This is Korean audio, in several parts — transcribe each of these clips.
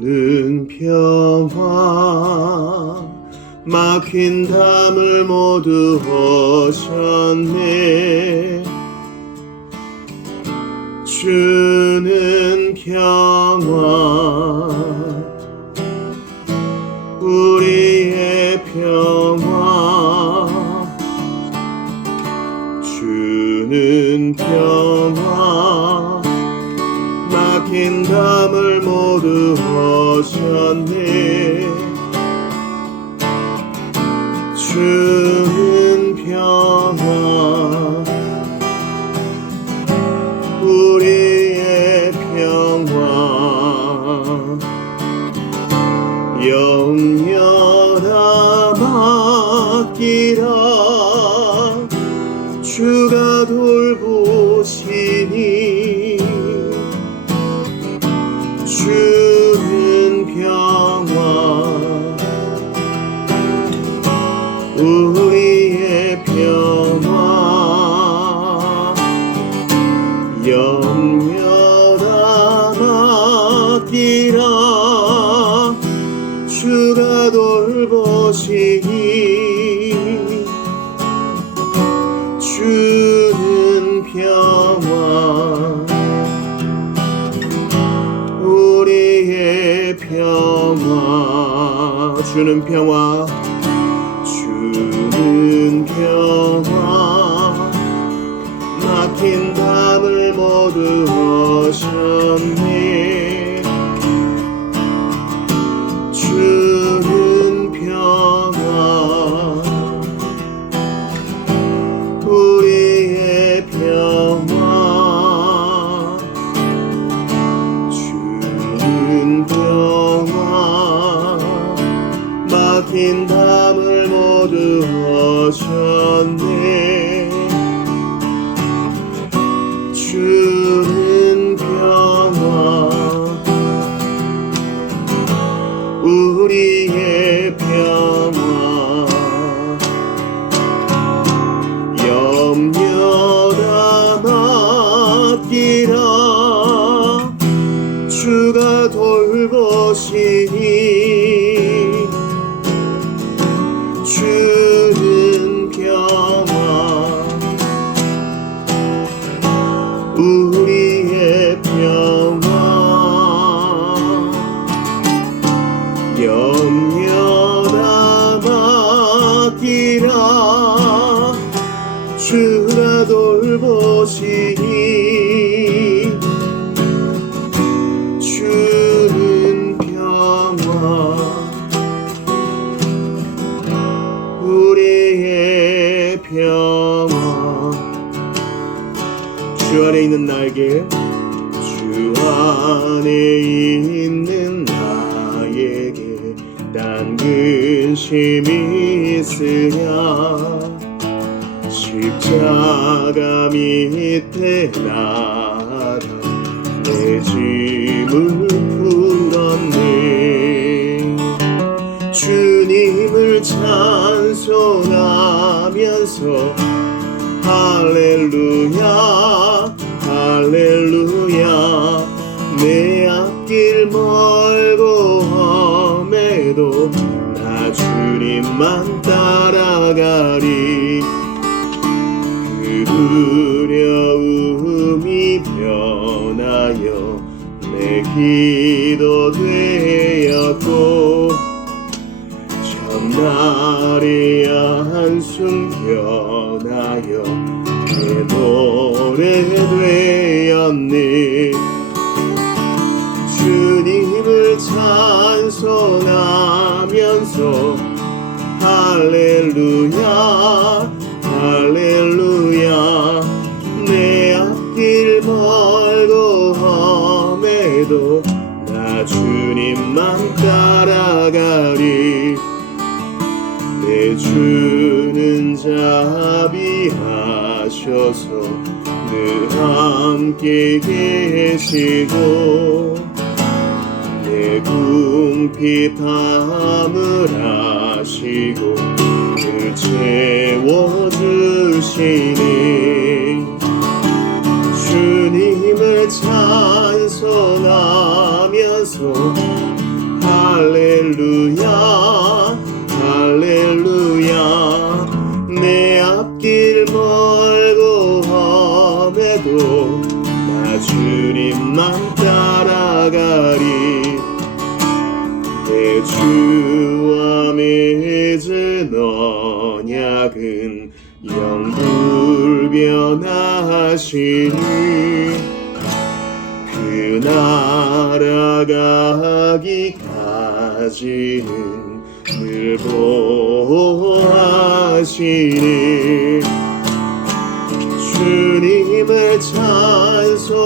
주는 평화 막힌 담을 모두 허셨네. 주는 평화 우리의 평화 주는 평화 막힌 담을 모두 허셨네. 주는 평화 우리의 평화 영원하 맡기라. 주가 돌보시니 주는 평화 우리의 평화 영원하 맡기라. 주가 돌보시니 주는 평화 우리의 평화 주는 평화 주는 평화 막힌 담을 모두 허셨네. 주는 평화 우리의 평화 주는 평화 막힌 담을 모두 허셨네. 주는 평화 우리의 평화 염려다 맡기라. 주가 돌보시니 주는 평화 우리의 평화 염려다 맡기라. 주가 돌보시니 주는 평화 우리의 평화 주 안에 있는 나에게 주 안에 있는 나에게 딴 근심이 있으랴. 십자가 밑에 나가 내 짐을 풀었네. 주님을 찬송하면서 할렐루야 할렐루야. 내 앞길 멀고 험해도 나 주님만 따라가리. 그 두려움이 변하여 내 기도 되었고 첫날의 한숨 변하여 내 노래 되었네. 주님을 찬송하면서 할렐루야 할렐루야. 내 앞길 멀고 험해도 나 주님만 따라가리. 내 주는 자비하셔서 늘 함께 계시고 내 궁핍함을 아시고 늘 채워주시네. 주님을 찬송하면서 할렐루야 할렐루야 내 앞길 멀고 험해도 나 주님만 따라가리 내 주와 맺은 언약은 영불변하시니 그 나라 가기까지는 늘 보호하시니 주님을 찬송하면서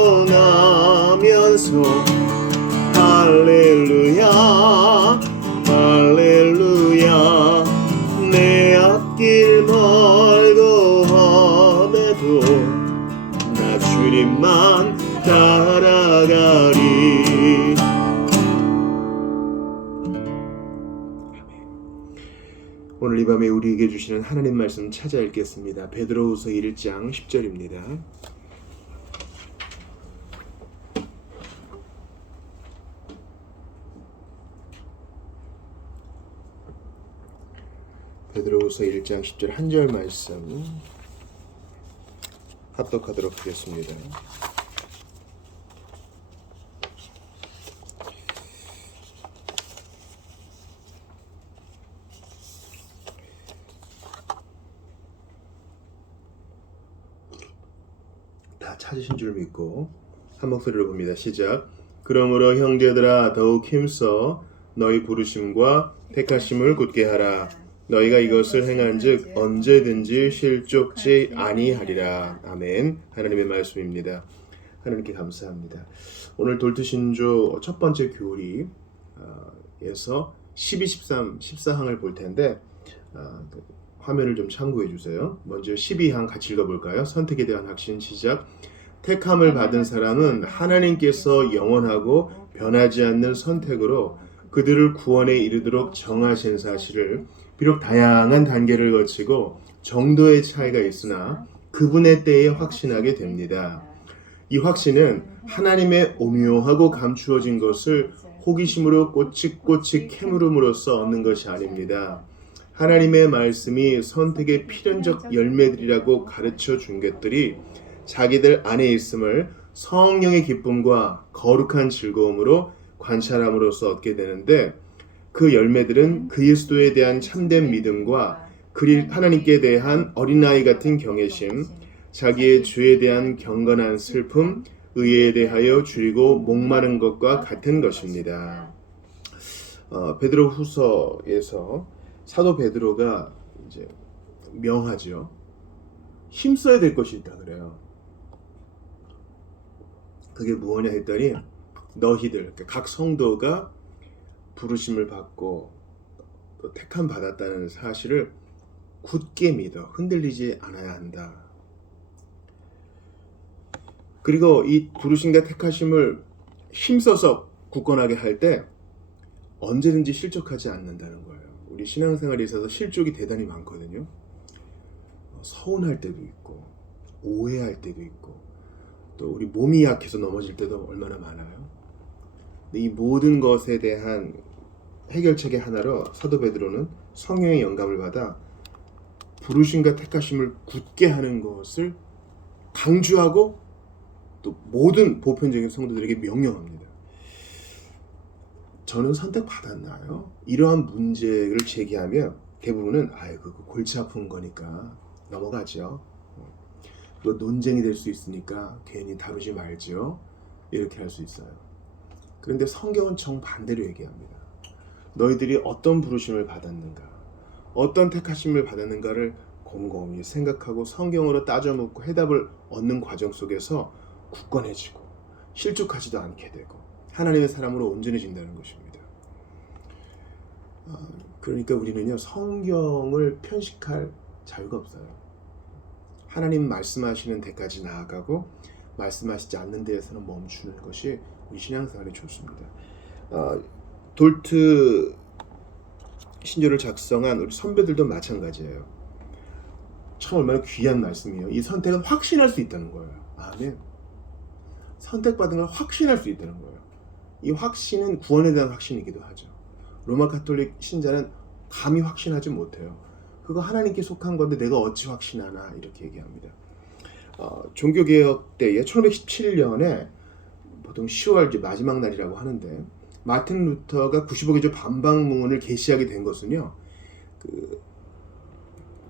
할렐루야 할렐루야 내 앞길 멀고 험해도 나 주님만 따라가리. 오늘 이 밤에 우리에게 주시는 하나님 말씀 찾아 읽겠습니다. 베드로후서 1장 10절입니다. 베드로후서 1장 10절 한 절 말씀 합독하도록 하겠습니다. 다 찾으신 줄 믿고 한 목소리로 봅니다. 시작. 그러므로 형제들아 더욱 힘써 너희 부르심과 택하심을 굳게 하라. 너희가 이것을 행한즉 언제든지 실족지 아니하리라. 아멘. 하나님의 말씀입니다. 하나님께 감사합니다. 오늘 돌트신조 첫 번째 교리에서 12, 13, 14항을 볼 텐데 화면을 좀 참고해 주세요. 먼저 12항 같이 읽어볼까요? 선택에 대한 확신 시작. 택함을 받은 사람은 하나님께서 영원하고 변하지 않는 선택으로 그들을 구원에 이르도록 정하신 사실을 비록 다양한 단계를 거치고 정도의 차이가 있으나 그분의 때에 확신하게 됩니다. 이 확신은 하나님의 오묘하고 감추어진 것을 호기심으로 꼬치꼬치 캐물음으로써 얻는 것이 아닙니다. 하나님의 말씀이 선택의 필연적 열매들이라고 가르쳐 준 것들이 자기들 안에 있음을 성령의 기쁨과 거룩한 즐거움으로 관찰함으로써 얻게 되는데 그 열매들은 그리스도에 대한 참된 믿음과 하나님께 대한 어린아이 같은 경외심, 자기의 죄에 대한 경건한 슬픔, 의에 대하여 줄이고 목마른 것과 같은 것입니다. 베드로 후서에서 사도 베드로가 이제 명하죠. 힘써야 될 것이 있다 그래요. 그게 무엇냐 했더니 너희들, 각 성도가 부르심을 받고 또 택함 받았다는 사실을 굳게 믿어 흔들리지 않아야 한다. 그리고 이 부르심과 택하심을 힘써서 굳건하게 할 때 언제든지 실족하지 않는다는 거예요. 우리 신앙생활에 있어서 실족이 대단히 많거든요. 서운할 때도 있고 오해할 때도 있고 또 우리 몸이 약해서 넘어질 때도 얼마나 많아요. 근데 이 모든 것에 대한 해결책의 하나로 사도 베드로는 성령의 영감을 받아 부르심과 택하심을 굳게 하는 것을 강조하고 또 모든 보편적인 성도들에게 명령합니다. 저는 선택받았나요? 이러한 문제를 제기하면 대부분은 그 골치 아픈 거니까 넘어가죠. 또 논쟁이 될 수 있으니까 괜히 다루지 말죠. 이렇게 할 수 있어요. 그런데 성경은 정반대로 얘기합니다. 너희들이 어떤 부르심을 받았는가, 어떤 택하심을 받았는가를 곰곰이 생각하고 성경으로 따져묻고 해답을 얻는 과정 속에서 굳건해지고 실족하지도 않게 되고 하나님의 사람으로 온전해진다는 것입니다. 그러니까 우리는요, 성경을 편식할 자유가 없어요. 하나님 말씀하시는 데까지 나아가고 말씀하시지 않는 데에서는 멈추는 것이 우리 신앙생활에 좋습니다. 돌트 신조를 작성한 우리 선배들도 마찬가지예요. 참 얼마나 귀한 말씀이에요. 이 선택은 확신할 수 있다는 거예요. 아멘. 선택받은 걸 확신할 수 있다는 거예요. 이 확신은 구원에 대한 확신이기도 하죠. 로마 가톨릭 신자는 감히 확신하지 못해요. 그거 하나님께 속한 건데 내가 어찌 확신하나 이렇게 얘기합니다. 종교개혁 때에 1517년에 보통 10월 이제 마지막 날이라고 하는데 마틴 루터가 95개조 반박문을 게시하게 된 것은요. 그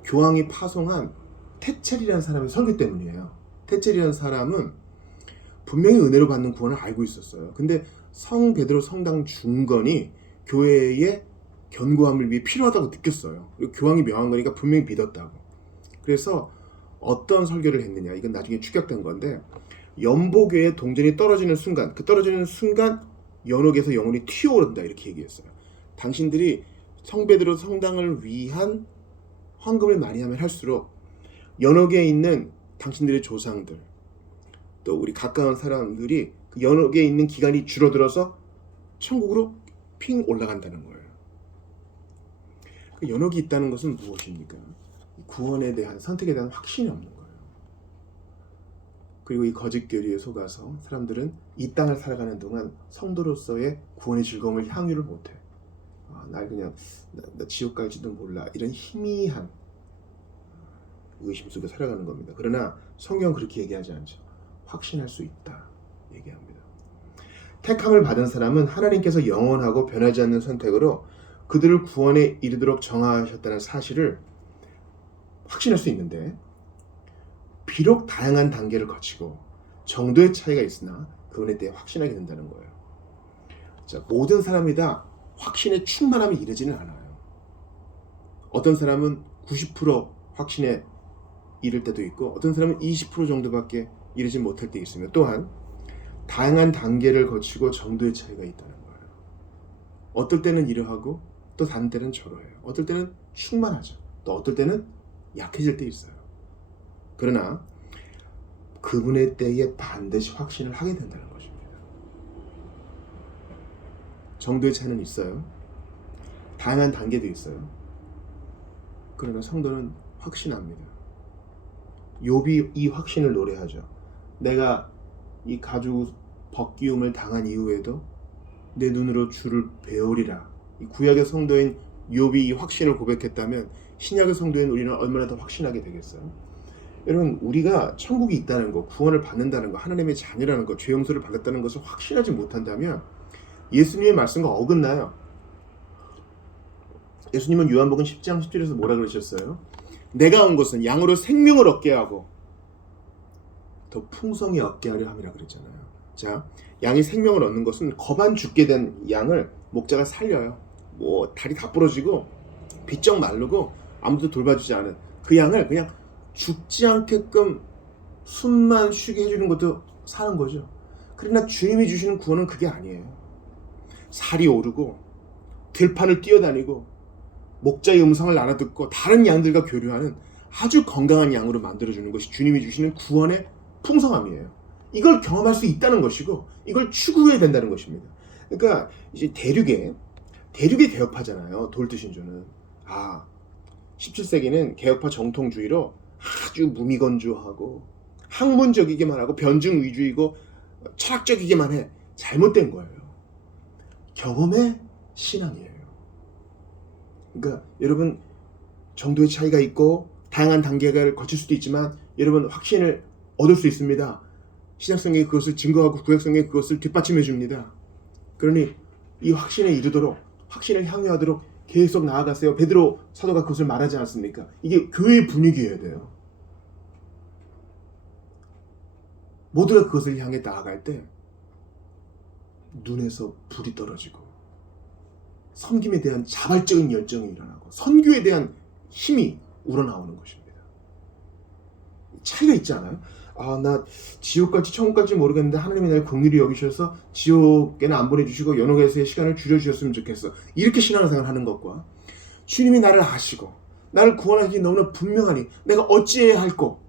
교황이 파송한 테첼이라는 사람의 설교 때문이에요. 테첼이라는 사람은 분명히 은혜로 받는 구원을 알고 있었어요. 근데 성 베드로 성당 중건이 교회의 견고함을 위해 필요하다고 느꼈어요. 그리고 교황이 명한 거니까 분명히 믿었다고. 그래서 어떤 설교를 했느냐, 이건 나중에 축약된 건데, 연보교의 동전이 떨어지는 순간, 그 떨어지는 순간 연옥에서 영혼이 튀어오른다 이렇게 얘기했어요. 당신들이 성 베드로 성당을 위한 헌금을 많이 하면 할수록 연옥에 있는 당신들의 조상들, 또 우리 가까운 사람들이 그 연옥에 있는 기간이 줄어들어서 천국으로 핑 올라간다는 거예요. 그 연옥이 있다는 것은 무엇입니까? 구원에 대한, 선택에 대한 확신이 없는 거예요. 그리고 이 거짓 교리에 속아서 사람들은 이 땅을 살아가는 동안 성도로서의 구원의 즐거움을 향유를 못해. 나 그냥 나 지옥 갈지도 몰라, 이런 희미한 의심 속에 살아가는 겁니다. 그러나 성경은 그렇게 얘기하지 않죠. 확신할 수 있다 얘기합니다. 택함을 받은 사람은 하나님께서 영원하고 변하지 않는 선택으로 그들을 구원에 이르도록 정하셨다는 사실을 확신할 수 있는데, 비록 다양한 단계를 거치고 정도의 차이가 있으나 그분에 대해 확신하게 된다는 거예요. 자, 모든 사람이 다 확신에 충만함에 이르지는 않아요. 어떤 사람은 90% 확신에 이를 때도 있고 어떤 사람은 20% 정도밖에 이르지 못할 때 있으며, 또한 다양한 단계를 거치고 정도의 차이가 있다는 거예요. 어떨 때는 이러하고 또 다른 때는 저러해요. 어떨 때는 충만하죠. 또 어떨 때는 약해질 때 있어요. 그러나 그분의 때에 반드시 확신을 하게 된다는 것입니다. 정도의 차이는 있어요. 다양한 단계도 있어요. 그러나 성도는 확신합니다. 욥이 이 확신을 노래하죠. 내가 이 가죽 벗기움을 당한 이후에도 내 눈으로 주를 배우리라. 이 구약의 성도인 욥이 이 확신을 고백했다면 신약의 성도인 우리는 얼마나 더 확신하게 되겠어요? 여러분, 우리가 천국이 있다는 거, 구원을 받는다는 거, 하나님의 자녀라는 거, 죄 용서를 받았다는 것을 확신하지 못한다면 예수님의 말씀과 어긋나요. 예수님은 요한복음 10장 10절에서 뭐라 그러셨어요? 내가 온 것은 양으로 생명을 얻게 하고 더 풍성히 얻게 하려 함이라 그랬잖아요. 자, 양이 생명을 얻는 것은 거반 죽게 된 양을 목자가 살려요. 다리 다 부러지고 비쩍 마르고 아무도 돌봐주지 않은 그 양을 그냥 죽지 않게끔 숨만 쉬게 해주는 것도 사는 거죠. 그러나 주님이 주시는 구원은 그게 아니에요. 살이 오르고 들판을 뛰어다니고 목자의 음성을 알아듣고 다른 양들과 교류하는 아주 건강한 양으로 만들어주는 것이 주님이 주시는 구원의 풍성함이에요. 이걸 경험할 수 있다는 것이고 이걸 추구해야 된다는 것입니다. 그러니까 이제 대륙의 개혁파잖아요. 돌트신조는. 17세기는 개혁파 정통주의로 아주 무미건조하고 학문적이기만 하고 변증 위주이고 철학적이기만 해. 잘못된 거예요. 경험의 신앙이에요. 그러니까 여러분, 정도의 차이가 있고 다양한 단계를 거칠 수도 있지만 여러분 확신을 얻을 수 있습니다. 신약성경이 그것을 증거하고 구약성경이 그것을 뒷받침해 줍니다. 그러니 이 확신에 이르도록, 확신을 향유하도록 계속 나아가세요. 베드로 사도가 그것을 말하지 않습니까? 이게 교회의 분위기여야 돼요. 모두가 그것을 향해 나아갈 때 눈에서 불이 떨어지고 섬김에 대한 자발적인 열정이 일어나고 선교에 대한 힘이 우러나오는 것입니다. 차이가 있지 않아요? 나 지옥 갈지 천국 갈지 모르겠는데 하나님이 날 긍휼히 여기셔서 지옥에는 안 보내주시고 연옥에서의 시간을 줄여주셨으면 좋겠어. 이렇게 신앙생활을 하는 것과 주님이 나를 아시고 나를 구원하기 너무나 분명하니 내가 어찌해야 할꼬,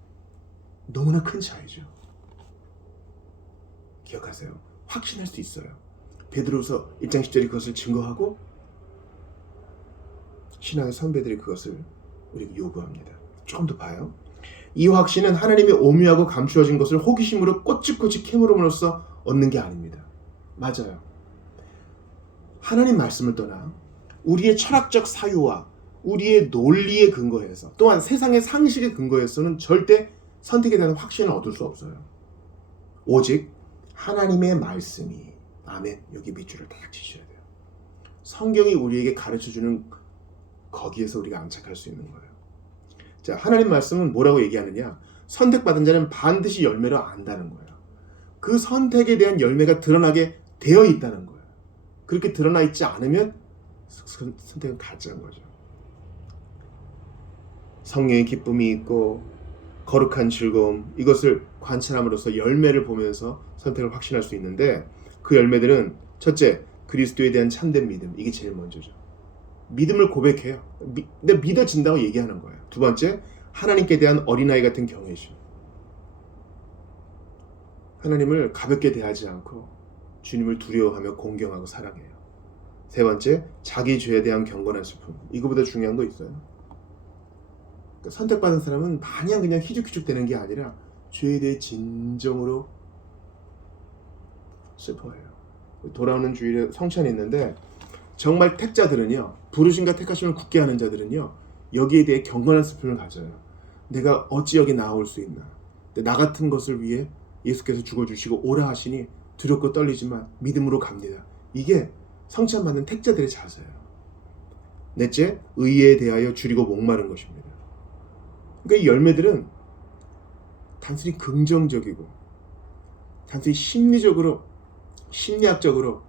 너무나 큰 차이죠. 기억하세요. 확신할 수 있어요. 베드로서 1장 10절이 그것을 증거하고 신앙의 선배들이 그것을 우리에게 요구합니다. 조금 더 봐요. 이 확신은 하나님이 오묘하고 감추어진 것을 호기심으로 꼬치꼬치 캐물음으로써 얻는 게 아닙니다. 맞아요. 하나님 말씀을 떠나 우리의 철학적 사유와 우리의 논리에 근거해서 또한 세상의 상식에 근거해서는 절대 선택에 대한 확신을 얻을 수 없어요. 오직 하나님의 말씀이 아멘 여기 밑줄을 딱 치셔야 돼요. 성경이 우리에게 가르쳐주는 거기에서 우리가 안착할 수 있는 거예요. 자, 하나님 말씀은 뭐라고 얘기하느냐? 선택받은 자는 반드시 열매를 안다는 거예요. 그 선택에 대한 열매가 드러나게 되어 있다는 거예요. 그렇게 드러나 있지 않으면 선택은 가짜인 거죠. 성령의 기쁨이 있고 거룩한 즐거움, 이것을 관찰함으로써 열매를 보면서 선택을 확신할 수 있는데, 그 열매들은 첫째, 그리스도에 대한 참된 믿음, 이게 제일 먼저죠. 믿음을 고백해요. 근데 믿어진다고 얘기하는 거예요. 두 번째, 하나님께 대한 어린아이 같은 경외심. 하나님을 가볍게 대하지 않고 주님을 두려워하며 공경하고 사랑해요. 세 번째, 자기 죄에 대한 경건한 슬픔. 이거보다 중요한 거 있어요? 그러니까 선택받은 사람은 마냥 그냥 희죽희죽 되는 게 아니라 죄에 대해 진정으로 슬퍼해요. 돌아오는 주일에 성찬이 있는데 정말 택자들은요, 부르심과 택하심을 굳게 하는 자들은요, 여기에 대해 경건한 슬픔을 가져요. 내가 어찌 여기 나올 수 있나? 나 같은 것을 위해 예수께서 죽어주시고 오라 하시니 두렵고 떨리지만 믿음으로 갑니다. 이게 성찬 받는 택자들의 자세예요. 넷째, 의에 대하여 줄이고 목마른 것입니다. 그러니까 이 열매들은 단순히 긍정적이고 단순히 심리적으로, 심리학적으로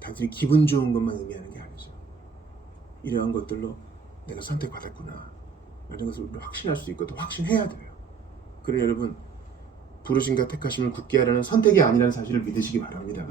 단순히 기분 좋은 것만 의미하는 게 아니죠. 이러한 것들로 내가 선택받았구나 라는 것을 확신할 수 있고 또 확신해야 돼요. 그래 여러분, 부르심과 택하심을 굳게 하려는 선택이 아니라는 사실을 믿으시기 바랍니다.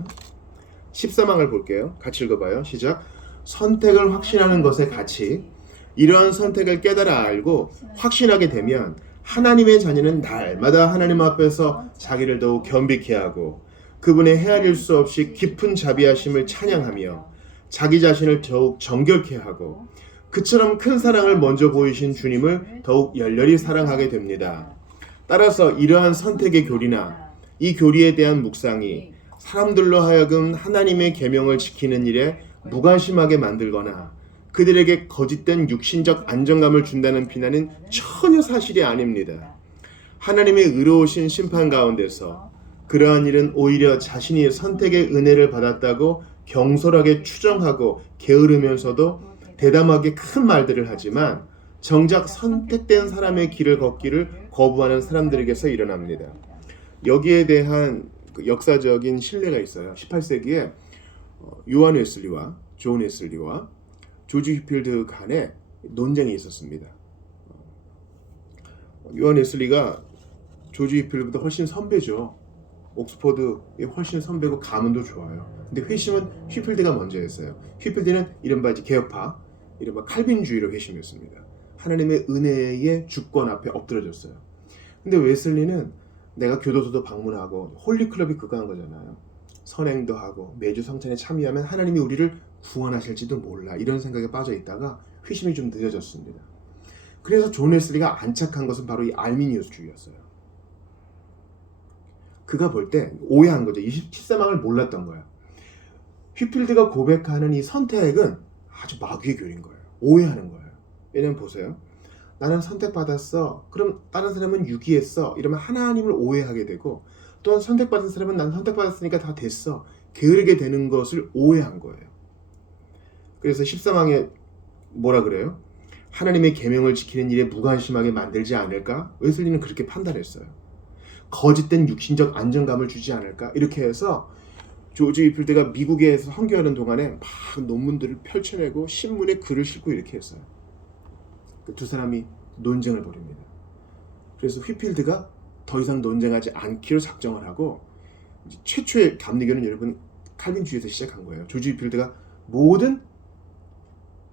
13항을 볼게요. 같이 읽어봐요. 시작. 선택을 확신하는 것의 가치. 이러한 선택을 깨달아 알고 확신하게 되면 하나님의 자녀는 날마다 하나님 앞에서 자기를 더욱 겸비케 하고 그분의 헤아릴 수 없이 깊은 자비하심을 찬양하며 자기 자신을 더욱 정결케 하고 그처럼 큰 사랑을 먼저 보이신 주님을 더욱 열렬히 사랑하게 됩니다. 따라서 이러한 선택의 교리나 이 교리에 대한 묵상이 사람들로 하여금 하나님의 계명을 지키는 일에 무관심하게 만들거나 그들에게 거짓된 육신적 안정감을 준다는 비난은 전혀 사실이 아닙니다. 하나님의 의로우신 심판 가운데서 그러한 일은 오히려 자신이 선택의 은혜를 받았다고 경솔하게 추정하고 게으르면서도 대담하게 큰 말들을 하지만 정작 선택된 사람의 길을 걷기를 거부하는 사람들에게서 일어납니다. 여기에 대한 역사적인 신뢰가 있어요. 18세기에 요한 웨슬리와 존 웨슬리와 조지 휘필드 간에 논쟁이 있었습니다. 요한 웨슬리가 조지 휘필드보다 훨씬 선배죠. 옥스퍼드에 훨씬 선배고 가문도 좋아요. 근데 회심은 휘필드가 먼저 했어요. 휘필드는 이른바 개혁파, 이른바 칼빈주의로 회심했습니다. 하나님의 은혜의 주권 앞에 엎드려졌어요. 근데 웨슬리는 내가 교도소도 방문하고 홀리클럽이 그거 한 거잖아요. 선행도 하고 매주 성찬에 참여하면 하나님이 우리를 구원하실지도 몰라, 이런 생각에 빠져 있다가 회심이 좀 늦어졌습니다. 그래서 존 웨슬리가 안착한 것은 바로 이 알미니우스주의였어요. 그가 볼 때 오해한 거죠. 27사망을 몰랐던 거예요. 휘필드가 고백하는 이 선택은 아주 마귀의 교리인 거예요. 오해하는 거예요. 왜냐면 보세요. 나는 선택받았어. 그럼 다른 사람은 유기했어. 이러면 하나님을 오해하게 되고, 또한 선택받은 사람은 난 선택받았으니까 다 됐어. 게으르게 되는 것을 오해한 거예요. 그래서 13항에 뭐라 그래요? 하나님의 계명을 지키는 일에 무관심하게 만들지 않을까? 웨슬리는 그렇게 판단했어요. 거짓된 육신적 안정감을 주지 않을까? 이렇게 해서 조지 휘필드가 미국에서 선교하는 동안에 막 논문들을 펼쳐내고 신문에 글을 싣고 이렇게 했어요. 그 두 사람이 논쟁을 벌입니다. 그래서 휘필드가 더 이상 논쟁하지 않기로 작정을 하고, 최초의 감리교는 여러분 칼빈주의에서 시작한 거예요. 조지 휘필드가 모든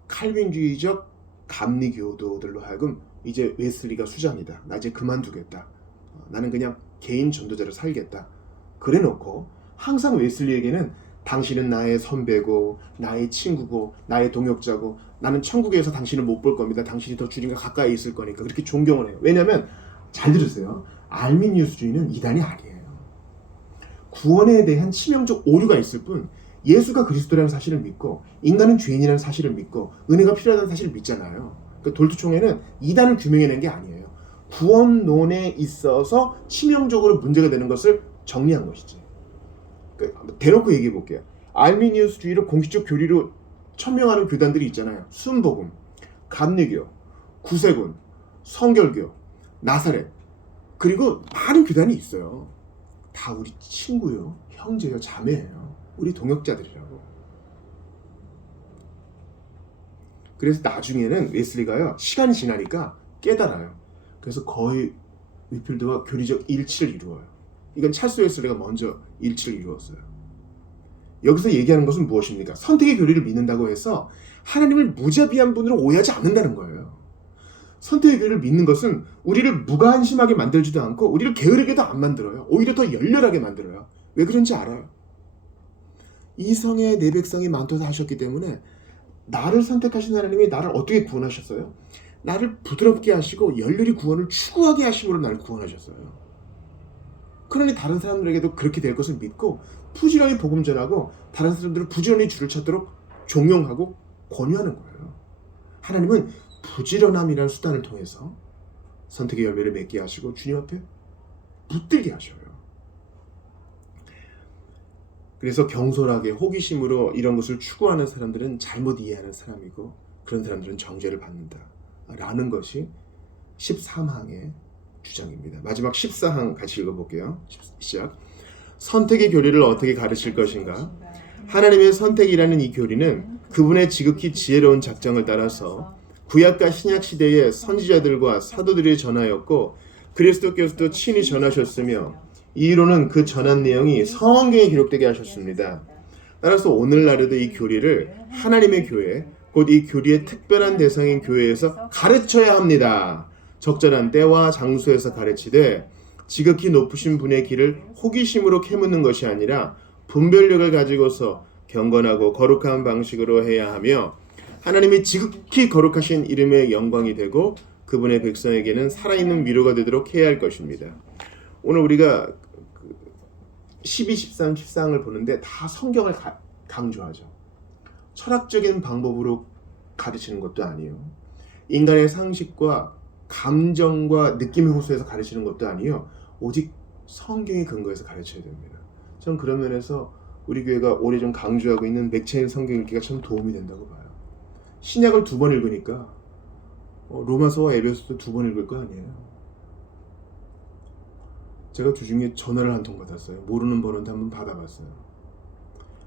칼빈주의적 감리교도들로 하여금 이제 웨슬리가 수장이다. 나 이제 그만두겠다. 나는 그냥 개인 전도자로 살겠다. 그래 놓고 항상 웨슬리에게는 당신은 나의 선배고 나의 친구고 나의 동역자고 나는 천국에서 당신을 못 볼 겁니다. 당신이 더 주님과 가까이 있을 거니까 그렇게 존경을 해요. 왜냐하면 잘 들으세요. 알미니우스주의는 이단이 아니에요. 구원에 대한 치명적 오류가 있을 뿐 예수가 그리스도라는 사실을 믿고 인간은 죄인이라는 사실을 믿고 은혜가 필요하다는 사실을 믿잖아요. 그 돌투총회는 이단을 규명해낸 게 아니에요. 구원론에 있어서 치명적으로 문제가 되는 것을 정리한 것이지. 대놓고 얘기해 볼게요. 알미니우스주의를 공식적 교리로 천명하는 교단들이 있잖아요. 순복음, 감리교, 구세군, 성결교, 나사렛, 그리고 많은 교단이 있어요. 다 우리 친구요, 형제요, 자매예요. 우리 동역자들이라고. 그래서 나중에는 웨슬리가요, 시간이 지나니까 깨달아요. 그래서 거의 위필드와 교리적 일치를 이루어요. 이건 찰스 웨슬리가 먼저 일치를 이루었어요. 여기서 얘기하는 것은 무엇입니까? 선택의 교리를 믿는다고 해서 하나님을 무자비한 분으로 오해하지 않는다는 거예요. 선택의 교리를 믿는 것은 우리를 무관심하게 만들지도 않고 우리를 게으르게도 안 만들어요. 오히려 더 열렬하게 만들어요. 왜 그런지 알아요. 이성의 내 백성이 많도다 하셨기 때문에 나를 선택하신 하나님이 나를 어떻게 구원하셨어요? 나를 부드럽게 하시고 열렬히 구원을 추구하게 하심으로 나를 구원하셨어요. 그러니 다른 사람들에게도 그렇게 될 것을 믿고 부지런히 복음 전하고 다른 사람들을 부지런히 줄을 찾도록 종용하고 권유하는 거예요. 하나님은 부지런함이라는 수단을 통해서 선택의 열매를 맺게 하시고 주님 앞에 붙들게 하셔요. 그래서 경솔하게 호기심으로 이런 것을 추구하는 사람들은 잘못 이해하는 사람이고 그런 사람들은 정죄를 받는다 라는 것이 13항의 주장입니다. 마지막 14항 같이 읽어볼게요. 시작. 선택의 교리를 어떻게 가르칠 것인가? 하나님의 선택이라는 이 교리는 그분의 지극히 지혜로운 작정을 따라서 구약과 신약 시대의 선지자들과 사도들이 전하였고 그리스도께서도 친히 전하셨으며 이로는 그 전한 내용이 성경에 기록되게 하셨습니다. 따라서 오늘날에도 이 교리를 하나님의 교회, 곧 이 교리의 특별한 대상인 교회에서 가르쳐야 합니다. 적절한 때와 장소에서 가르치되 지극히 높으신 분의 길을 호기심으로 캐묻는 것이 아니라 분별력을 가지고서 경건하고 거룩한 방식으로 해야 하며 하나님이 지극히 거룩하신 이름의 영광이 되고 그분의 백성에게는 살아있는 위로가 되도록 해야 할 것입니다. 오늘 우리가 12, 13, 14항을 보는데 다 성경을 강조하죠. 철학적인 방법으로 가르치는 것도 아니에요. 인간의 상식과 감정과 느낌의 호소에서 가르치는 것도 아니에요. 오직 성경의 근거에서 가르쳐야 됩니다. 전 그런 면에서 우리 교회가 오래전 강조하고 있는 맥체인 성경 읽기가 참 도움이 된다고 봐요. 신약을 2번 읽으니까 로마서와 에베소도 2번 읽을 거 아니에요. 제가 주중에 전화를 한 통 받았어요. 모르는 번호인데 한번 받아봤어요.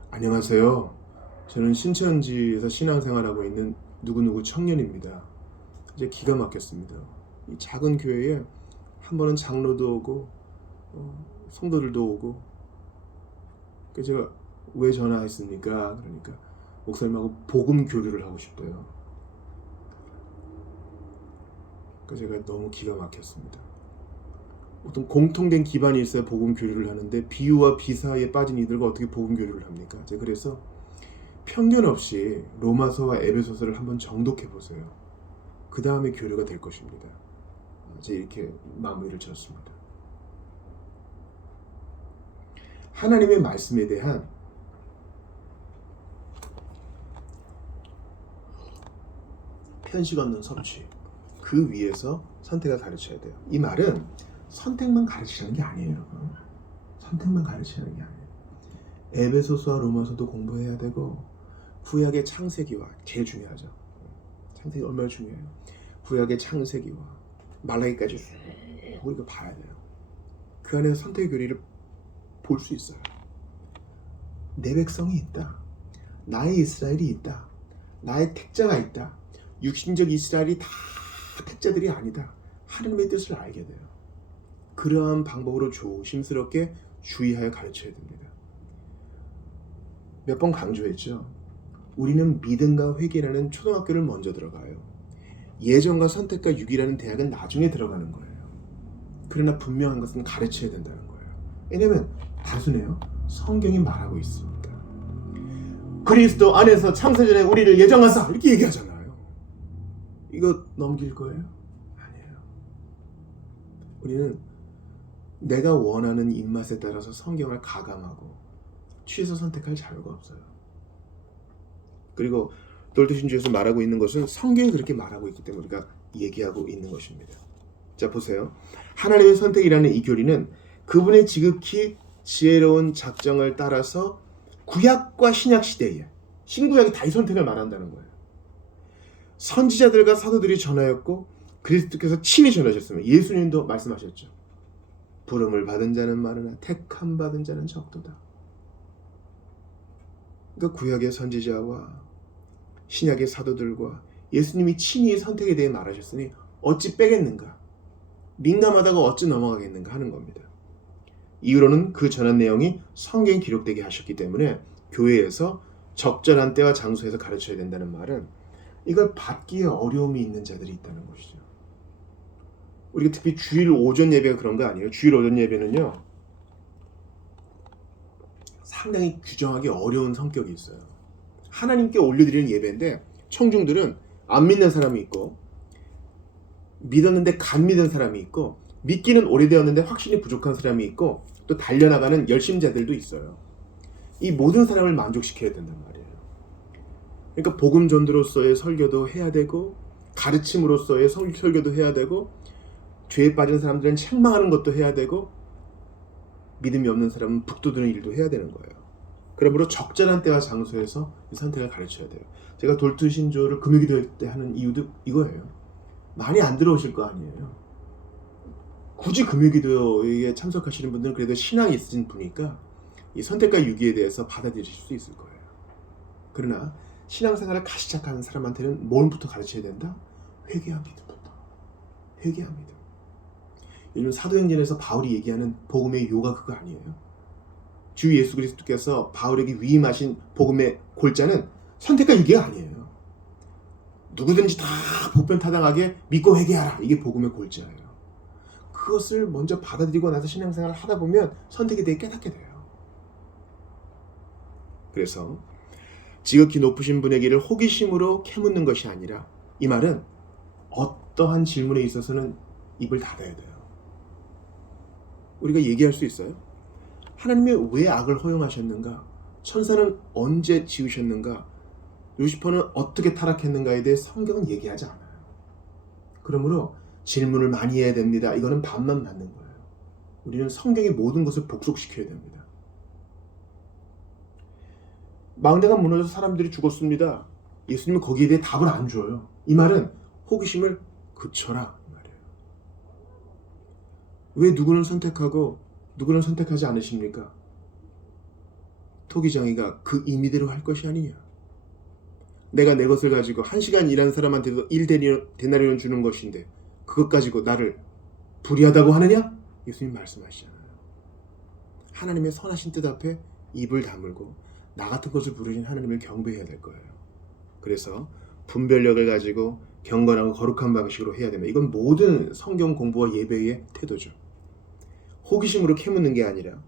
안녕하세요. 저는 신천지에서 신앙생활하고 있는 누구누구 청년입니다. 이제 기가 막혔습니다. 이 작은 교회에 한 번은 장로도 오고 성도들도 오고. 그래서 제가 왜 전화했습니까? 그러니까 목사님하고 복음 교류를 하고 싶대요. 그래서 제가 너무 기가 막혔습니다. 어떤 공통된 기반이 있어야 복음 교류를 하는데 비유와 비사에 빠진 이들과 어떻게 복음 교류를 합니까? 제가 그래서 편견 없이 로마서와 에베소서를 한번 정독해 보세요. 그 다음에 교류가 될 것입니다. 제가 이렇게 마무리를 지었습니다. 하나님의 말씀에 대한 편식 없는 섭취, 그 위에서 선택을 가르쳐야 돼요. 이 말은 선택만 가르치는 게 아니에요. 선택만 가르치는 게 아니에요. 에베소서와 로마서도 공부해야 되고 구약의 창세기와 제일 중요하죠. 창세기 얼마나 중요해요. 구약의 창세기와 말라기까지 쭉 이거 봐야 돼요. 그 안에 선택의 교리를 볼 수 있어요. 내 백성이 있다. 나의 이스라엘이 있다. 나의 택자가 있다. 육신적 이스라엘이 다 택자들이 아니다. 하나님의 뜻을 알게 돼요. 그러한 방법으로 조심스럽게 주의하여 가르쳐야 됩니다. 몇 번 강조했죠. 우리는 믿음과 회개라는 초등학교를 먼저 들어가요. 예정과 선택과 유기라는 대학은 나중에 들어가는 거예요. 그러나 분명한 것은 가르쳐야 된다는 거예요. 왜냐하면 단순해요. 성경이 말하고 있습니다. 그리스도 안에서 창세전에 우리를 예정하사 이렇게 얘기하잖아요. 이거 넘길 거예요? 아니에요. 우리는 내가 원하는 입맛에 따라서 성경을 가감하고 취해서 선택할 자유가 없어요. 그리고 돌드신주에서 말하고 있는 것은 성경이 그렇게 말하고 있기 때문에 우리가 얘기하고 있는 것입니다. 자, 보세요. 하나님의 선택이라는 이 교리는 그분의 지극히 지혜로운 작정을 따라서 구약과 신약 시대에 신구약이 다 이 선택을 말한다는 거예요. 선지자들과 사도들이 전하였고 그리스도께서 친히 전하셨으며 예수님도 말씀하셨죠. 부름을 받은 자는 많으나 택함 받은 자는 적도다. 그러니까 구약의 선지자와 신약의 사도들과 예수님이 친히 선택에 대해 말하셨으니 어찌 빼겠는가? 민감하다가 어찌 넘어가겠는가 하는 겁니다. 이후로는 그 전한 내용이 성경에 기록되게 하셨기 때문에 교회에서 적절한 때와 장소에서 가르쳐야 된다는 말은 이걸 받기에 어려움이 있는 자들이 있다는 것이죠. 우리가 특히 주일 오전 예배가 그런 거 아니에요? 주일 오전 예배는요, 상당히 규정하기 어려운 성격이 있어요. 하나님께 올려드리는 예배인데 청중들은 안 믿는 사람이 있고 믿었는데 간 믿은 사람이 있고 믿기는 오래되었는데 확신이 부족한 사람이 있고 또 달려나가는 열심자들도 있어요. 이 모든 사람을 만족시켜야 된단 말이에요. 그러니까 복음 전도로서의 설교도 해야 되고 가르침으로서의 설교도 해야 되고 죄에 빠진 사람들은 책망하는 것도 해야 되고 믿음이 없는 사람은 북돋우는 일도 해야 되는 거예요. 그러므로 적절한 때와 장소에서 이 선택을 가르쳐야 돼요. 제가 돌투신조를 금요기도 때 하는 이유도 이거예요. 많이 안 들어오실 거 아니에요. 굳이 금요기도에 참석하시는 분들은 그래도 신앙이 있으신 분이니까 이 선택과 유기에 대해서 받아들이실 수 있을 거예요. 그러나 신앙생활을 다시 시작하는 사람한테는 뭘부터 가르쳐야 된다? 회개와 믿음부터. 회개와 믿음. 요즘 사도행전에서 바울이 얘기하는 복음의 요가 그거 아니에요. 주 예수 그리스도께서 바울에게 위임하신 복음의 골자는 선택과 유기가 아니에요. 누구든지 다 보편타당하게 믿고 회개하라. 이게 복음의 골자예요. 그것을 먼저 받아들이고 나서 신앙생활을 하다 보면 선택에 대해 깨닫게 돼요. 그래서 지극히 높으신 분의 길을 호기심으로 캐묻는 것이 아니라 이 말은 어떠한 질문에 있어서는 입을 닫아야 돼요. 우리가 얘기할 수 있어요? 하나님이 왜 악을 허용하셨는가? 천사는 언제 지으셨는가? 루시퍼는 어떻게 타락했는가에 대해 성경은 얘기하지 않아요. 그러므로 질문을 많이 해야 됩니다. 이거는 반만 맞는 거예요. 우리는 성경의 모든 것을 복속시켜야 됩니다. 망대가 무너져서 사람들이 죽었습니다. 예수님은 거기에 대해 답을 안 줘요. 이 말은 호기심을 그쳐라 말이에요. 왜 누구는 선택하고 누구는 선택하지 않으십니까? 토기장이가 그 임의대로 할 것이 아니냐. 내가 내 것을 가지고 1시간 일한 사람한테도 1데나리온 주는 것인데 그것 가지고 나를 불의하다고 하느냐? 예수님 말씀하시잖아요. 하나님의 선하신 뜻 앞에 입을 다물고 나 같은 것을 부르신 하나님을 경배해야 될 거예요. 그래서 분별력을 가지고 경건하고 거룩한 방식으로 해야 됩니다. 이건 모든 성경 공부와 예배의 태도죠. 호기심으로 캐묻는 게 아니라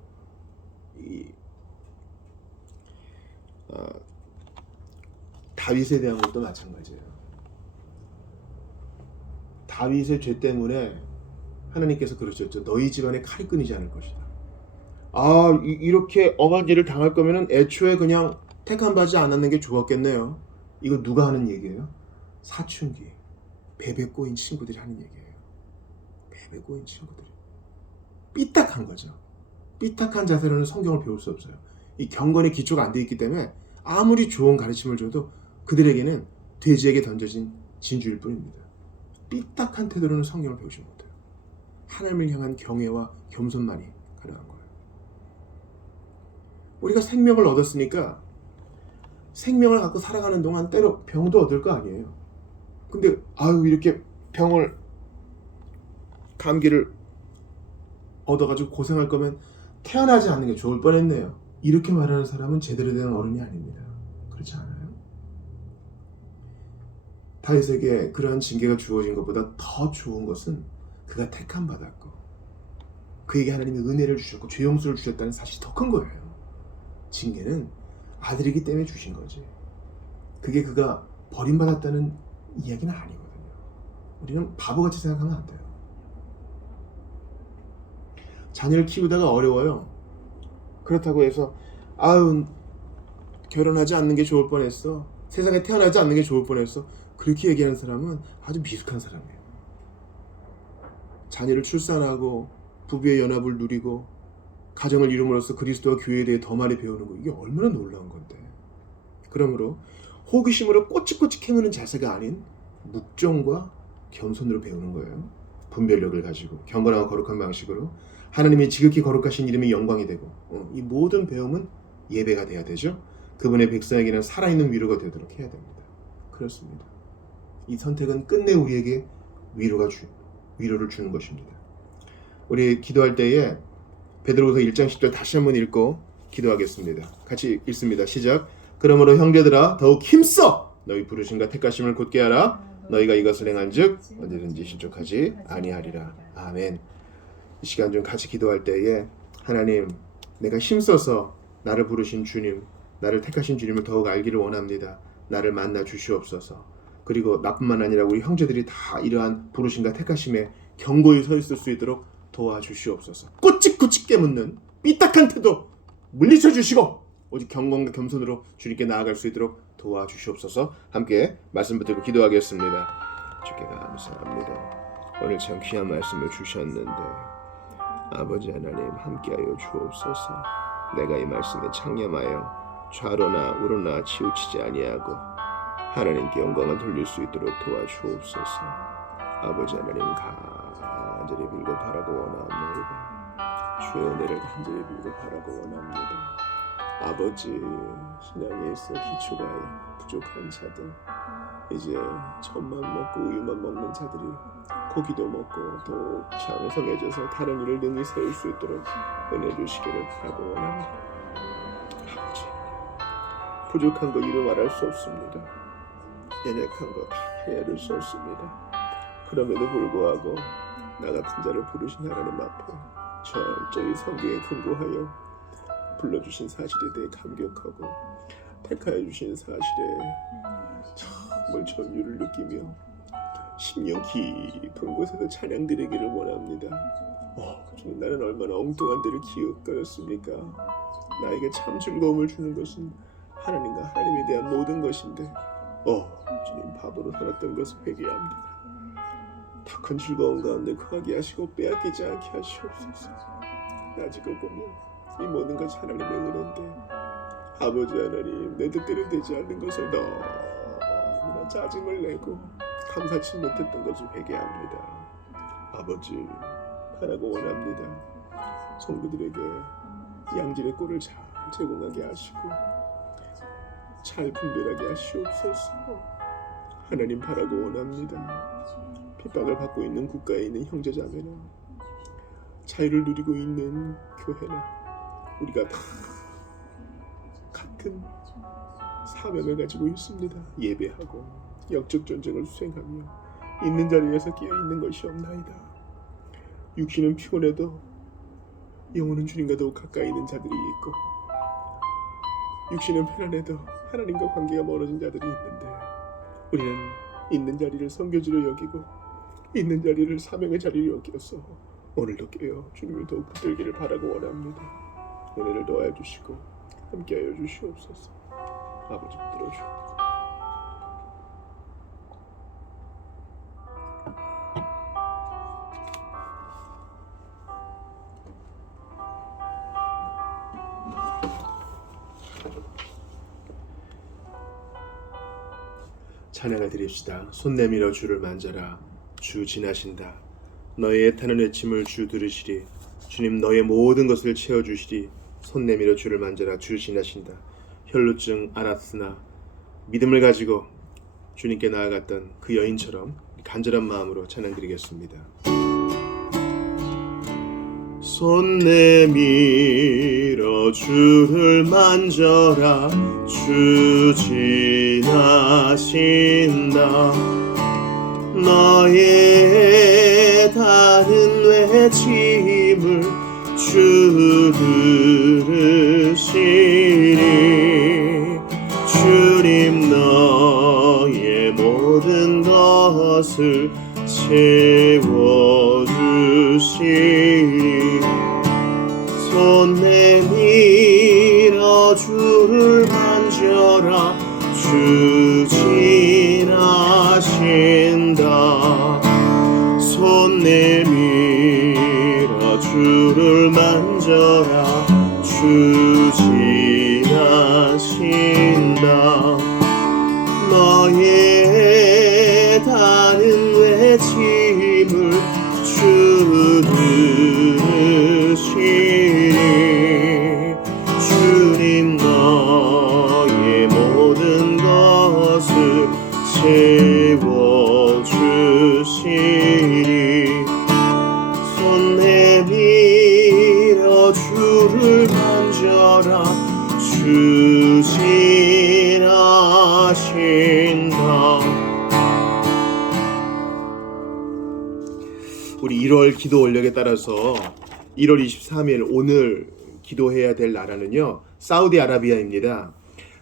다윗에 대한 것도 마찬가지예요. 다윗의 죄 때문에 하나님께서 그러셨죠. 너희 집안에 칼이 끊이지 않을 것이다. 이렇게 엄한 일을 당할 거면은 애초에 그냥 택함 받지 않았는 게 좋았겠네요. 이거 누가 하는 얘기예요? 사춘기, 베베 꼬인 친구들이 하는 얘기예요. 베베 꼬인 친구들이. 삐딱한 거죠. 삐딱한 자세로는 성경을 배울 수 없어요. 이 경건의 기초가 안 돼 있기 때문에 아무리 좋은 가르침을 줘도 그들에게는 돼지에게 던져진 진주일 뿐입니다. 삐딱한 태도로는 성경을 배우지 못해요. 하나님을 향한 경외와 겸손만이 가능한 거예요. 우리가 생명을 얻었으니까 생명을 갖고 살아가는 동안 때로 병도 얻을 거 아니에요. 근데 이렇게 감기를 얻어가지고 고생할 거면 태어나지 않는 게 좋을 뻔했네요. 이렇게 말하는 사람은 제대로 된 어른이 아닙니다. 그렇지 않아요? 다윗에게 그러한 징계가 주어진 것보다 더 좋은 것은 그가 택함 받았고 그에게 하나님이 은혜를 주셨고 죄 용서를 주셨다는 사실이 더 큰 거예요. 징계는 아들이기 때문에 주신 거지. 그게 그가 버림받았다는 이야기는 아니거든요. 우리는 바보같이 생각하면 안 돼요. 자녀를 키우다가 어려워요. 그렇다고 해서 아유 결혼하지 않는 게 좋을 뻔했어. 세상에 태어나지 않는 게 좋을 뻔했어. 그렇게 얘기하는 사람은 아주 미숙한 사람이에요. 자녀를 출산하고 부부의 연합을 누리고 가정을 이룸으로써 그리스도와 교회에 대해 더 많이 배우는 거, 이게 얼마나 놀라운 건데. 그러므로 호기심으로 꼬치꼬치 캐무는 자세가 아닌 묵종과 겸손으로 배우는 거예요. 분별력을 가지고 경건하고 거룩한 방식으로 하나님이 지극히 거룩하신 이름이 영광이 되고 이 모든 배움은 예배가 돼야 되죠. 그분의 백성에게는 살아있는 위로가 되도록 해야 됩니다. 그렇습니다. 이 선택은 끝내 우리에게 위로를 주는 것입니다. 우리 기도할 때에 베드로후서 1장 10절 다시 한번 읽고 기도하겠습니다. 같이 읽습니다. 시작. 그러므로 형제들아 더욱 힘써 너희 부르심과 택하심을 곧게 하라. 너희가 이것을 행한즉 언제든지 실족하지 아니하리라. 아멘. 이 시간 좀 같이 기도할 때에 하나님, 내가 힘써서 나를 부르신 주님, 나를 택하신 주님을 더욱 알기를 원합니다. 나를 만나 주시옵소서. 그리고 나뿐만 아니라 우리 형제들이 다 이러한 부르심과 택하심에 견고히 서 있을 수 있도록 도와주시옵소서. 꼬치꼬치 깨묻는 삐딱한 태도 물리쳐 주시고 오직 경건과 겸손으로 주님께 나아갈 수 있도록 도와주시옵소서. 함께 말씀 붙들고 기도하겠습니다. 주께 감사합니다. 오늘 참 귀한 말씀을 주셨는데 아버지 하나님 함께하여 주옵소서. 내가 이 말씀에 창념하여 좌로나 우로나 치우치지 아니하고 하나님께 영광을 돌릴 수 있도록 도와주옵소서. 아버지 하나님 간절히 빌고 바라고 원합니다. 주의 은혜를 간절히 빌고 바라고 원합니다. 아버지, 신앙에 있어 기초가 부족한 자들, 이제 젖만 먹고 우유만 먹는 자들이 고기도 먹고 더 장성해져서 다른 일을 능히 세울 수 있도록 은혜 주시기를 바라고 원합니다. 아버지, 부족한 거 이루 말할 수 없습니다. 연약한 거 다 헤아릴 수 없습니다. 그럼에도 불구하고 나 같은 자를 부르신 하나님 앞에 철저히 성경에 근거하여 불러주신 사실에 대해 감격하고 택하여 주신 사실에 정말 전율을 느끼며 심령 깊은 곳에서 찬양 드리기를 원합니다. 주님, 나는 얼마나 엉뚱한 데를 기억하였습니까? 나에게 참 즐거움을 주는 것은 하나님과 하나님에 대한 모든 것인데 주님, 바보로 살았던 것을 회개합니다. 탁한 즐거움 가운데 거하게 하시고 빼앗기지 않게 하시옵소서. 따지고 보면 이 모든 것이 하나님의 은혜인데 아버지 하나님, 내 뜻대로 되지 않는 것을 너무나 짜증을 내고 감사치 못했던 것을 회개합니다. 아버지, 바라고 원합니다. 성도들에게 양질의 꼴을 잘 제공하게 하시고 잘 분별하게 하시옵소서. 하나님, 바라고 원합니다. 핍박을 받고 있는 국가에 있는 형제자매나 자유를 누리고 있는 교회나 우리가 다 같은 사명을 가지고 있습니다. 예배하고 영적 전쟁을 수행하며 있는 자리에서 깨어있는 것이 없나이다. 육신은 피곤해도 영혼은 주님과 더욱 가까이 있는 자들이 있고 육신은 편안해도 하나님과 관계가 멀어진 자들이 있는데 우리는 있는 자리를 선교지로 여기고 있는 자리를 사명의 자리로 여겨서 오늘도 깨어 주님을 더욱 붙들기를 바라고 원합니다. 은혜를 더하여 주시고 함께하여 주시옵소서. 아버지, 붙들어 주옵소서. 찬양을 드립시다. 손 내밀어 주를 만져라. 주 지나신다. 너의 애타는 외침을 주 들으시리. 주님, 너의 모든 것을 채워주시리. 손 내밀어 주를 만져라. 주 지나신다. 혈루증 앓았으나 믿음을 가지고 주님께 나아갔던 그 여인처럼 간절한 마음으로 찬양 드리겠습니다. 손 내밀어 주를 만져라. 주 지나신다. 너의 다른 외침을 주 들으시리. 주님, 너의 모든 것을 채워주시리. 손 내밀어 주를 만져라 주 지나신다. 손 내밀어 주를 만져라 주 지나신다. 너의 다른 외침을 주 들으시니 주님 너의 모든 것을 채워주시니 손 내밀어 주를 만져라 주 지나신다. 우리 1월 기도 원력에 따라서 1월 23일 오늘 기도해야 될 나라는요, 사우디아라비아입니다.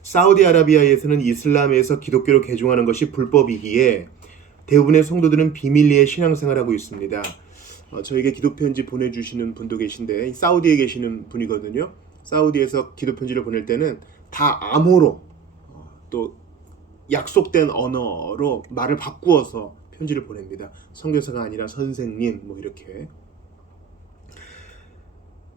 사우디아라비아에서는 이슬람에서 기독교로 개종하는 것이 불법이기에 대부분의 성도들은 비밀리에 신앙생활을 하고 있습니다. 저에게 기도 편지 보내주시는 분도 계신데 사우디에 계시는 분이거든요. 사우디에서 기도 편지를 보낼 때는 다 암호로 또 약속된 언어로 말을 바꾸어서 편지를 보냅니다. 선교사가 아니라 선생님 뭐 이렇게.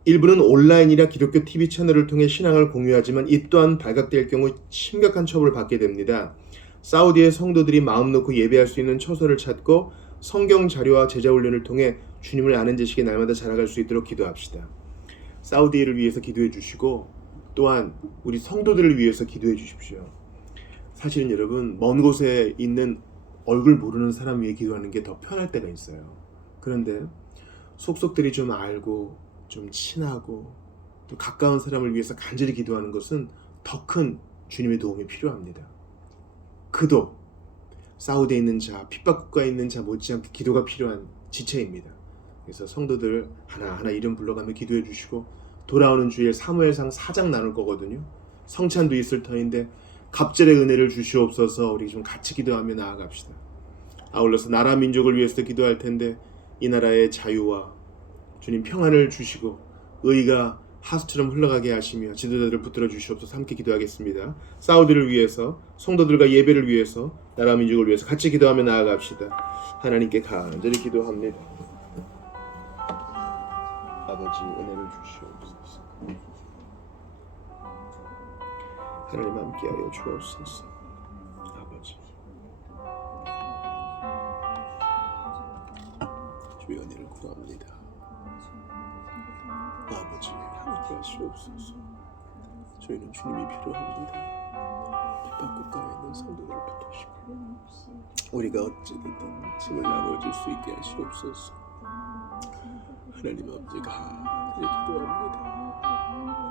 일부는 온라인이나 기독교 TV 채널을 통해 신앙을 공유하지만 이 또한 발각될 경우 심각한 처벌을 받게 됩니다. 사우디의 성도들이 마음 놓고 예배할 수 있는 처소를 찾고 성경 자료와 제자 훈련을 통해 주님을 아는 지식에 날마다 자라갈 수 있도록 기도합시다. 사우디를 위해서 기도해 주시고 또한 우리 성도들을 위해서 기도해 주십시오. 사실은 여러분, 먼 곳에 있는 얼굴 모르는 사람 위해 기도하는 게 더 편할 때가 있어요. 그런데 속속들이 좀 알고 좀 친하고 또 가까운 사람을 위해서 간절히 기도하는 것은 더 큰 주님의 도움이 필요합니다. 그도 사우디에 있는 자, 핍박국가에 있는 자 못지않게 기도가 필요한 지체입니다. 그래서 성도들 하나하나 이름 불러가며 기도해 주시고, 돌아오는 주일 사무엘상 4장 나눌 거거든요. 성찬도 있을 터인데 갑절의 은혜를 주시옵소서. 우리 좀 같이 기도하며 나아갑시다. 아울러서 나라 민족을 위해서도 기도할 텐데 이 나라의 자유와 주님 평안을 주시고 의가 하수처럼 흘러가게 하시며 지도자들을 붙들어 주시옵소서. 함께 기도하겠습니다. 사우디를 위해서, 성도들과 예배를 위해서, 나라 민족을 위해서 같이 기도하며 나아갑시다. 하나님께 간절히 기도합니다. 아버지 은혜를 주시옵소서. 하나님 함께하여 주옵소서. 아버지 주의 은혜를 구합니다. 아버지 함께하시옵소서. 저희는 주님이 필요합니다. 핍박국가에 있는 성도들을 붙드시고 우리가 어찌됐든 짐을 나누어질 수 있게 하시옵소서. 하나님 아버지 간절히 기도합니다.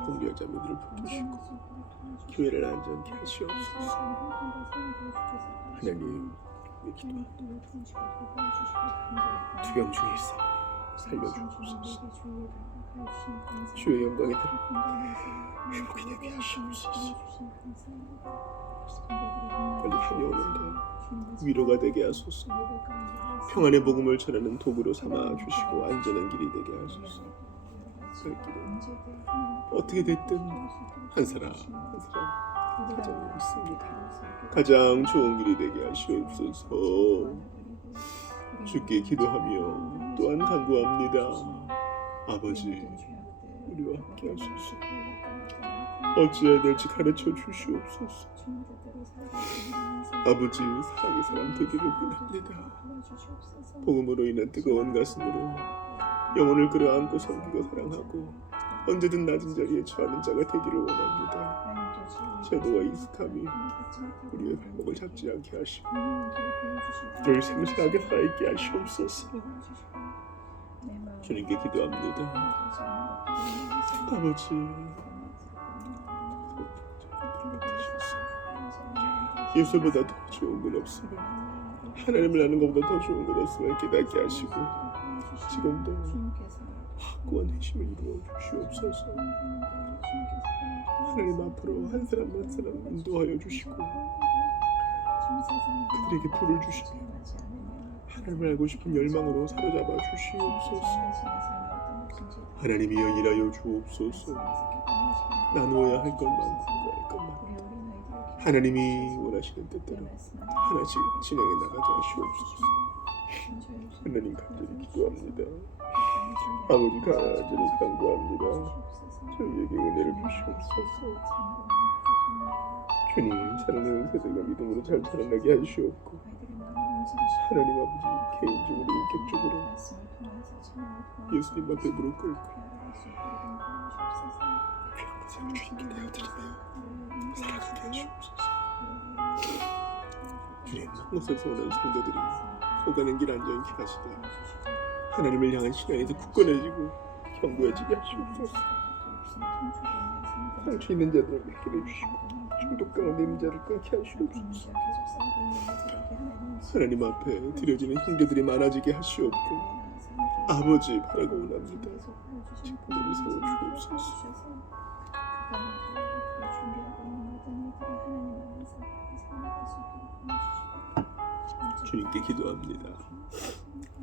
공병자매들을 붙드시고 교회를 안전케 하시옵소서. 하나님 기도합니다. 투병 중에 있사오니 살려주옵소서. 주의 영광에 들어 회복이 되게 하시옵소서. 빨리 다녀오는데 위로가 되게 하소서. 평안의 복음을 전하는 도구로 삼아 주시고 안전한 길이 되게 하소서. 갈 길은 어떻게 됐든 한 사람 한 사람 가정이 있습니다. 가장 좋은 길이 되게 하시옵소서. 주께 기도하며 또한 간구합니다. 아버지 우리와 함께 하소서. 어찌해야 될지 가르쳐 주시옵소서. 아버지 사랑의 사람 되기를 원합니다. 복음으로 인한 뜨거운 가슴으로 영혼을 끌어안고 섬기고 사랑하고 언제든 낮은 자리에 처하는 자가 되기를 원합니다. 제도와 익숙함이 우리의 발목을 잡지 않게 하시고 늘 생생하게 살아있게 하시옵소서. 주님께 기도합니다. 아버지 예수보다 더 좋은 것 없으면, 하나님을 아는 것보다 더 좋은 것 없으면 깨닫게 하시고 지금도 확고한 핵심을 이루어 주시옵소서. 하나님 앞으로 한 사람 한 사람 인도하여 주시고 그들에게 불을 주시며 하나님을 알고 싶은 열망으로 사로잡아 주시옵소서. 하나님이여 일하여 주옵소서. 나누어야 할 것만 공부할 것만 하나님이 원하시는 뜻대로 하나씩 진행해 나가게 하시옵소서. 하나님 간절히 기도합니다. 아버지 간절히 간구합니다. 저희에게 은혜를 주시옵소서. 주님, 사랑하는 세대가 믿음으로 잘 자라나게 하시옵고, 하나님 아버지 개인적으로 인격적으로 예수님 앞에 무릎 꿇고 귀한 것을 주님께 내어드리며 살아가게 하시옵소서. 주님, 한곳에서 오는 성도들이 오가는 길 안전히 가시되 하나님을 향한 신앙에서 굳건해지고 견고해지게 하시옵소서. 상처 있는 자들을 해결해 주시고 중독 가운데 있는 자를 끊게 하시옵소서. 하나님 앞에 드려지는 형제들이 많아지게 하시옵고, 아버지 바라고 원합니다. 직분들을 세워주옵소서. 주님께 기도합니다.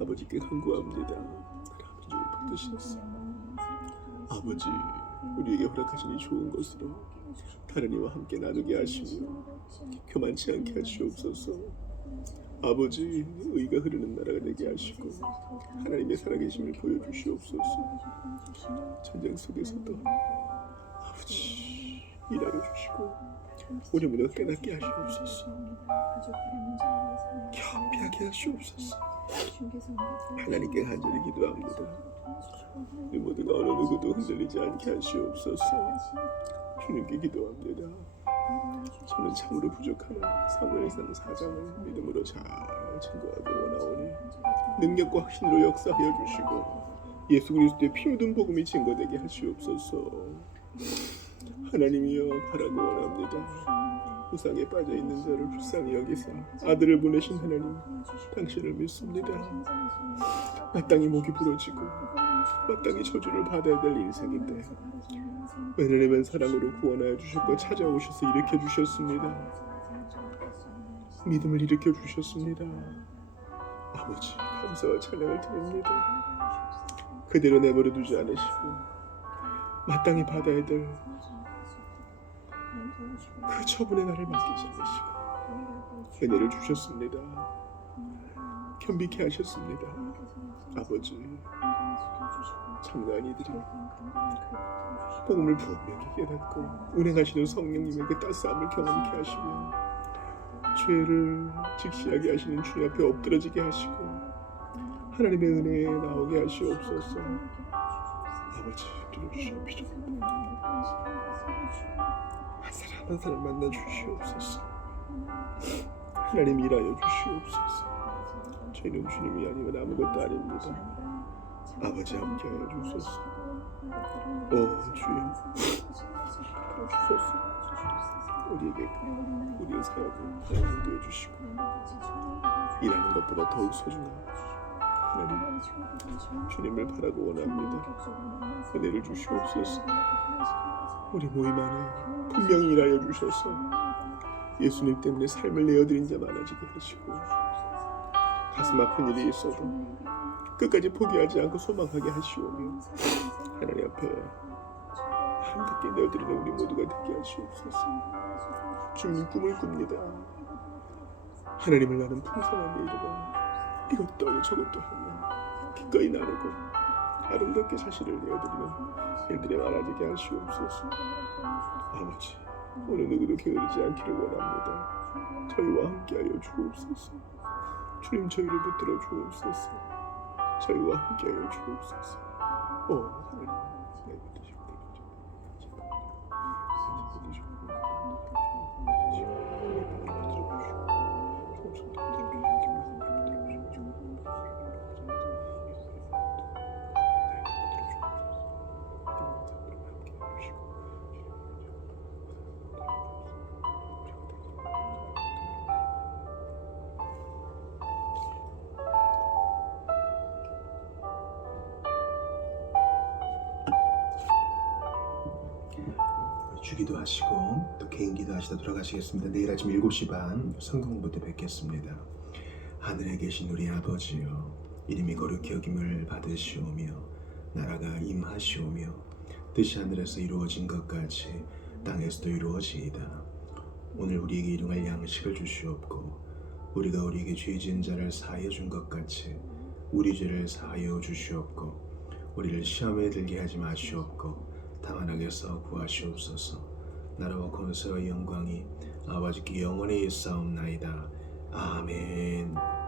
아버지께 간구합니다. 아버지 붙드시옵소서. 아버지, 우리에게 허락하시니 좋은 것으로 다른 이와 함께 나누게 하시며 교만치 않게 하시옵소서. 아버지, 의가 흐르는 나라가 되게 하시고 하나님의 살아계심을 보여주시옵소서. 전쟁 속에서도 아버지 일하여 주시고 우리 모두가 깨닫게 하시옵소서. 겸비하게 하시옵소서. 하나님께 간절히 기도합니다. 우리 모두가 어느 누구도 흔들리지 않게 하시옵소서. 주님께 기도합니다. 저는 참으로 부족하나 사무엘상 4장을 믿음으로 잘 증거하기 원하오니 능력과 확신으로 역사하여 주시고 예수 그리스도의 피 묻은 복음이 증거되게 하시옵소서. 하나님이여 바라고 원합니다. 우상에 빠져있는 자를 불쌍히 여기사 아들을 보내신 하나님, 당신을 믿습니다. 마땅히 목이 부러지고 마땅히 저주를 받아야 될 인생인데 은혜는 사랑으로 구원하여 주셨고 찾아오셔서 일으켜 주셨습니다. 믿음을 일으켜 주셨습니다. 아버지 감사와 찬양을 드립니다. 그대로 내버려 두지 않으시고 마땅히 받아야 될 그 처분의 날을 맡기지 않으시고 은혜를 주셨습니다. 겸비케 하셨습니다. 아버지, 참가한 이들이 복음을 분명히 깨닫고 운행하시는 성령님의 그 따스함을 경험케 하시며 죄를 직시하게 하시는 주님 앞에 엎드러지게 하시고 하나님의 은혜에 나오게 하시옵소서. 아버지, 들어주시옵소서. 한 사람 한 사람 만나 주시옵소서. 하나님 일하여 주시옵소서. 저희는 주님이 아니면 아무것도 아닙니다. 아버지 함께하여 주소서. 오 주여, 주소서. 우리에게 우리의 사역을 인도해 주시고 일하는 것보다 더욱 소중한 하나님, 주님을 바라고 원합니다. 은혜를 주시옵소서. 우리 모임 안에 분명히 일하여 주셔서 예수님 때문에 삶을 내어드린 자 많아지게 하시고 가슴 아픈 일이 있어도 끝까지 포기하지 않고 소망하게 하시오며 하나님 앞에 함께 내어드리는 우리 모두가 되게 하시옵소서. 주님 꿈을 꿉니다. 하나님을 나는 풍성한 데 이르러 이것도 하고 저것도 하며 기꺼이 나누고 아름답게 자신을 내어드리는 일들이 많아지게 하시옵소서. 아버지, 어느 누구도 게으르지 않기를 원합니다. 저희와 함께하여 주옵소서. 주님, 저희를 붙들어 주옵소서. 저희와 함께하여 주옵소서. 하나님, 내 붙드시고 주기도 하시고 또 개인기도 하시다 돌아가시겠습니다. 내일 아침 7시 반 성경부 때 뵙겠습니다. 하늘에 계신 우리 아버지여, 이름이 거룩히 여김을 받으시오며 나라가 임하시오며 뜻이 하늘에서 이루어진 것 같이 땅에서도 이루어지이다. 오늘 우리에게 일용할 양식을 주시옵고 우리가 우리에게 죄 지은 자를 사하여 준 것 같이 우리 죄를 사하여 주시옵고 우리를 시험에 들게 하지 마시옵고 다만 악에서 구하시옵소서. 나라와 권세와 영광이 아버지께 영원히 있사옵나이다. 아멘.